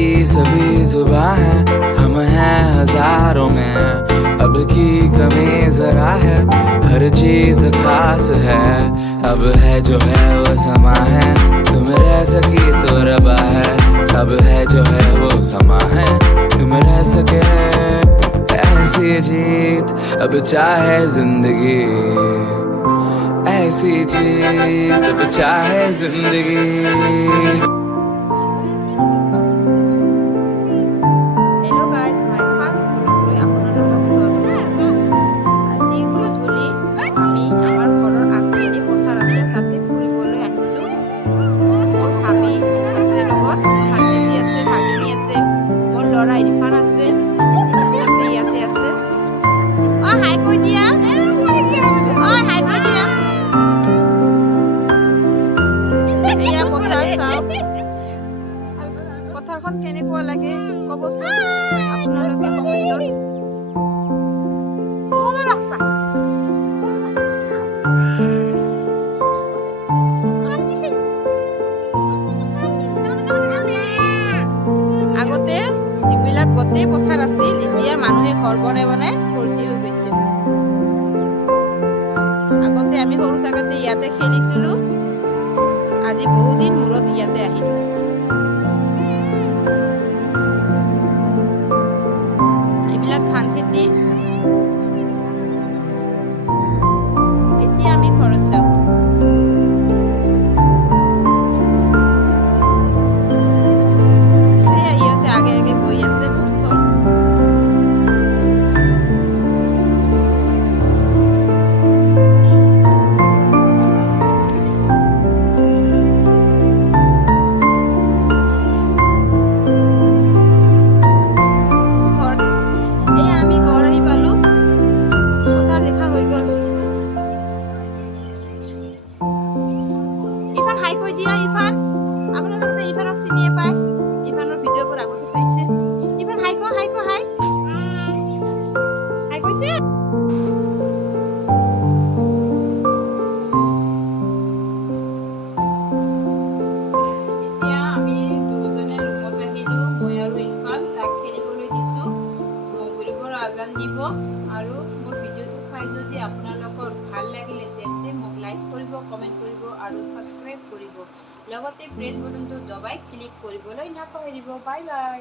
की सभी जुबां है, हम हैं हजारों में, अब की कमी जरा है, हर चीज खास है। अब है जो है वो समा है, तुम रह सकी तो रबा है। अब है जो है वो समा है, तुम रह सके ऐसी जीत। अब चाहे जिंदगी ऐसी जीत, अब चाहे जिंदगी। ইরফান আছে ইয়াতে আছে হাই কৈ দিয়া হাই কৈ দিয়া এয়া পথাৰ চাও পথাৰখন কেনেকুৱা লাগে ক'বচোন আপোনালোকে কমেণ্টত আগতে এইবিলাক গোটেই পথাৰ আছিল এতিয়া মানুহে ঘৰ বনাই বনাই ভৰ্তি হৈ গৈছে আগতে আমি সৰু থাকোঁতে ইয়াতে খেলিছিলোঁ আজি বহুদিন মূৰত ইয়াতে আহিলোঁ এইবিলাক ধান খেতি এতিয়া আমি ঘৰত যাওঁ আগে আগে গৈ আছে বন্ধ আমি ঘৰ আহি পালো পথাৰ দেখা হৈ গল ইফান হাই কৈ দিয়া ইফান আপোনালোকে ইফানক চিনিয়ে পায় ইফানৰ ভিডিঅ'বোৰ আগতে চাইছে ইফান হাই কৈ হাই কৈছে এতিয়া আমি দুজনে ৰুমত আহিলো মই আৰু ইফান তাক খেলিবলৈ দিছো গৰিবৰ আজান দিব আৰু মোৰ ভিডিঅ'টো চাই যদি আপোনালোকৰ ভাল লাগিলে তেন্তে মোক লাইক কৰিব কমেণ্ট কৰিব আৰু ছাবস্ক্ৰাইব কৰিব লগতে প্ৰেছ বটনটো দবাই ক্লিক কৰিবলৈ নাপাহৰিব বাই বাই